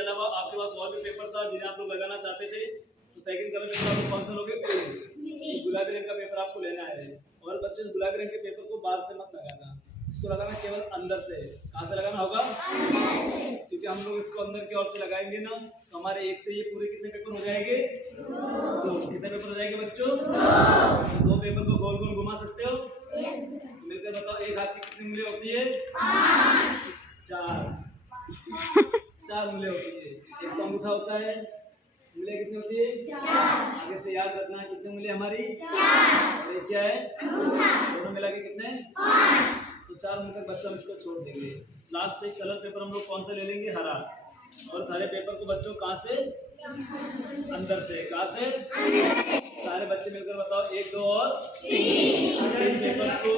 इसके अलावा आपके पास और भी पेपर था जिन्हें आप लोग लगाना चाहते थे, तो सेकंड कलर पेपर आपको कौन सा लोगे? गुलाबी रंग का पेपर आपको लेना है। और बच्चे इस गुलाबी रंग के पेपर को बाहर से मत लगाना, इसको लगाना केवल अंदर से। कहाँ से लगाना होगा? क्योंकि हम लोग इसको अंदर की ओर से लगाएंगे ना, तो हमारे एक से ये पूरे कितने पेपर हो जाएंगे? 2। कितने पेपर हो जाएंगे बच्चों? 2 पेपर को गोल गोल घुमा सकते हो? तो मिलकर बताओ, एक हाथ की कितनी उंगलियां होती है? 4 उंगलियां होती है। एक तो अंगूठा होता है, उंगलियां कितनी होती है? 4। आगे से याद रखना कितनी उंगलियां हमारी? 4। ये क्या है? दोनों मिला के कितने? 5। तो 4 उंगली तक बच्चों हम इसको छोड़ देंगे। लास्ट एक कलर पेपर हम लोग कौन सा ले लेंगे? हरा। और सारे पेपर को बच्चों कहाँ से? अंदर से। कहाँ से? सारे बच्चे मिलकर बताओ, 1 2 और 3 पेपर्स को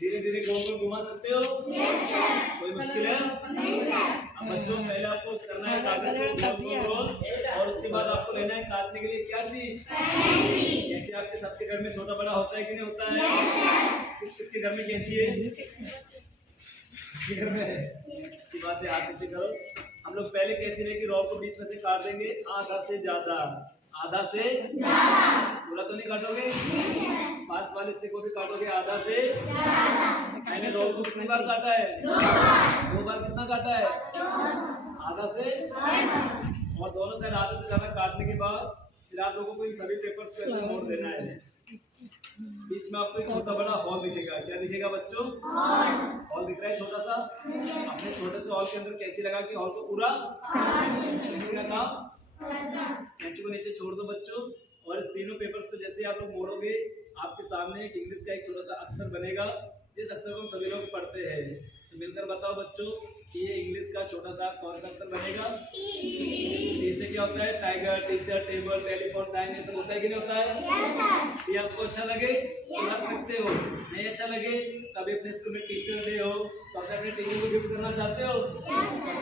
धीरे धीरे गोल गोल घुमा सकते हो? कोई मुश्किल है? अब बच्चों पहले आपको करना है कागज को गोल गोल, और उसके बाद आपको लेना है काटने के लिए क्या चीज? कैंची। आपके सबके घर में छोटा बड़ा होता है कि नहीं होता है? किस किसके घर में कैंची है? घर में है। अच्छी बात है, हाथ पीछे करो। हम लोग पहले कैंची लेके रॉड को बीच में से काट देंगे आधा से ज्यादा। आधा से पूरा तो नहीं काटोगे? पास वाले से को भी काटोगे आधा से। मैंने रॉड को कितनी बार काटा है? 2 बार। कितना काटा है? आधा से। और दोनों साइड आधे से ज्यादा काटने के बाद फिर आप लोगों को इन सभी पेपर्स को ऐसे मोड़ देना है। बीच में आपको एक छोटा बड़ा हॉल दिखेगा। क्या दिखेगा बच्चों? हॉल दिख रहा है छोटा सा। अपने छोटे से हॉल के अंदर कैंची लगा के हॉल को पूरा कैंची का काम। कैंची को नीचे छोड़ दो बच्चों, और इस तीनों पेपर्स को जैसे आप लोग मोड़ोगे, आपके सामने एक इंग्लिश का एक छोटा सा अक्षर बनेगा, जिस अक्षर को हम सभी लोग पढ़ते हैं। तो मिलकर बताओ बच्चों कि ये इंग्लिश का छोटा सा कौन सा अक्षर बनेगा? जैसे क्या होता है? Tiger, teacher, table, telephone, time, ये सब होता है कि नहीं होता है? ये आपको अच्छा लगे तो रख सकते हो, नहीं अच्छा लगे कभी अपने स्कूल में टीचर डे हो तो अपने टीचर को गिफ्ट करना चाहते हो, तो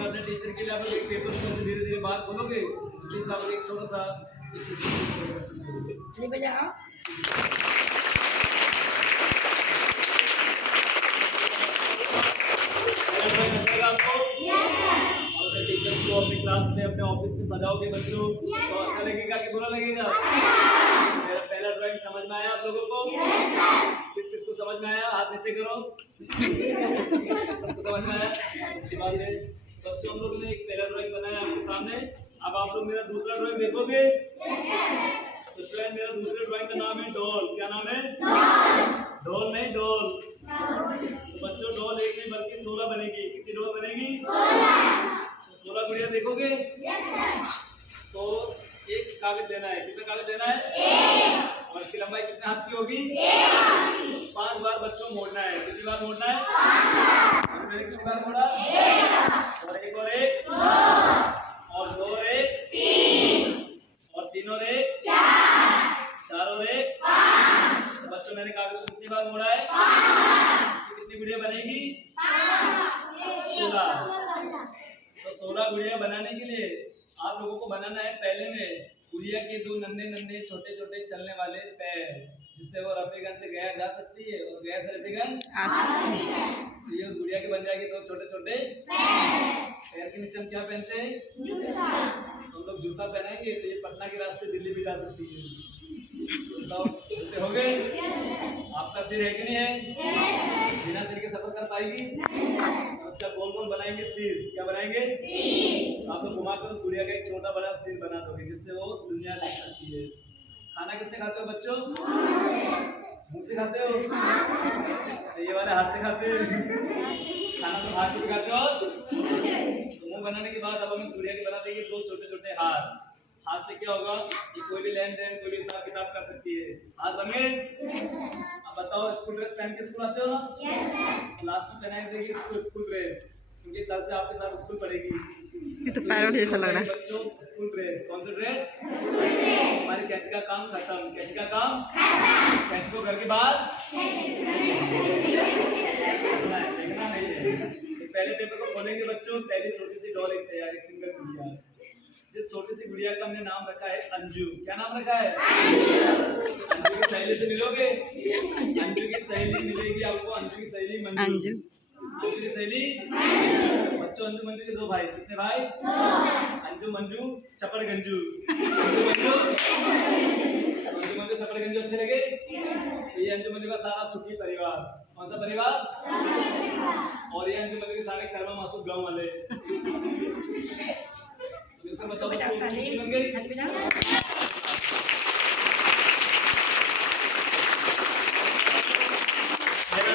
अपने टीचर के लिए आप एक पेपर को धीरे धीरे बाहर खोलोगे, जिस आप एक छोटा सा आपको टीचर्स को अपनी क्लास में अपने ऑफिस में सजाओगे बच्चों, तो अच्छा लगेगा कि बुरा लगेगा? मेरा पहला ड्राइंग समझ में आया आप लोगों को? किस किस को समझ में आया? हाथ नीचे करो। सबको समझ में आया? अच्छी बात है बच्चों, हम लोगों ने एक पहला ड्राइंग बनाया आपके सामने। अब आप लोग मेरा दूसरा ड्राइंग देखोगे। तो स्टूडेंट, मेरा दूसरे ड्राइंग का नाम है डॉल। क्या नाम है? डॉल नहीं, डॉल। तो बच्चों डॉल एक नहीं बल्कि 16 बनेगी। कितनी डॉल बनेगी? 16 गुड़िया देखोगे? तो एक कागज लेना है। कितना कागज लेना है? और इसकी लंबाई कितने हाथ की होगी? 5 बार बच्चों मोड़ना है। कितनी बार मोड़ना है? मैंने कितनी बार मोड़ा? और एक और एक, और 2 और 1, 3, और 3 और 1, 4 और 1, 5। तो बच्चों मैंने कागज को कितनी बार मोड़ा है? इसकी कितनी गुड़िया बनेगी? 16। तो 16 गुड़िया बनाने के लिए आप लोगों को बनाना है पहले में गुड़िया के 2 नन्हे नन्हे छोटे छोटे चलने वाले पैर, जिससे वो रफीगन से गया जा सकती है और गया से रफीगन आ सकती है। तो ये उस गुड़िया की बन जाएगी 2 छोटे छोटे पैर के नीचे हम क्या पहनते हैं? जूता। तो हम लोग जूता पहनेंगे तो ये पटना के रास्ते दिल्ली भी जा सकती है। तो जूते हो गए? आपका सिर है कि नहीं है? बिना सिर के सफर कर पाएगी? उसका गोल गोल बनाएंगे सिर। क्या बनाएंगे? सिर। आप लोग घुमाकर उस गुड़िया का एक छोटा बड़ा सिर बना दोगे, जिससे वो दुनिया देख सकती है। खाना किससे खाते हो बच्चों? मुंह से खाते हो? ये वाले हाथ से खाते हो? खाना तो हाथ से खाते हो? तो मुंह बनाने के बाद अब हम इस गुड़िया के बना देंगे 2 छोटे छोटे हाथ। हाथ से क्या होगा कि कोई भी लेन देन, कोई भी हिसाब किताब कर सकती है। हाथ बन गए? अब बताओ, स्कूल ड्रेस पहन के स्कूल आते हो ना? लास्ट में पहनाई देगी स्कूल ड्रेस, क्योंकि कल से आपके साथ स्कूल पढ़ेगी। ये तो पैरोट जैसा लग रहा है बच्चों। School dress. कौन सा ड्रेस? हमारी कैंची का काम खत्म। कैंची का काम कैंची को घर के बाद देखना नहीं है। पहले पेपर को खोलेंगे बच्चों। पहली छोटी सी डॉल एक तैयार, एक सिंगल गुड़िया। जिस छोटी सी गुड़िया का हमने नाम रखा है अंजू। क्या नाम रखा है? अंजू की सहेली से मिलोगे? अंजू की सहेली मिलेगी आपको। अंजू की सहेली मंजू। अंजू की सहेली बच्चों अंजू मंजू के दो भाई, कितने भाई? अंजू मंजू चपड़ गंजू। अंजू मंजू चपड़ गंजू अच्छे लगे? तो ये अंजू मंजू का सारा सुखी परिवार। कौन सा परिवार? और ये अंजू मंजू के सारे कर्मा मासूम गांव वाले। मिलकर बताओ बच्चों कितनी बन गई?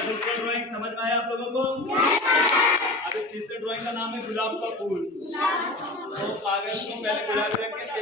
दूसरा ड्राइंग समझ में आया आप लोगों को? अभी तीसरे ड्राइंग का नाम है गुलाब का फूल। तो कागज को पहले गुलाबी रंग के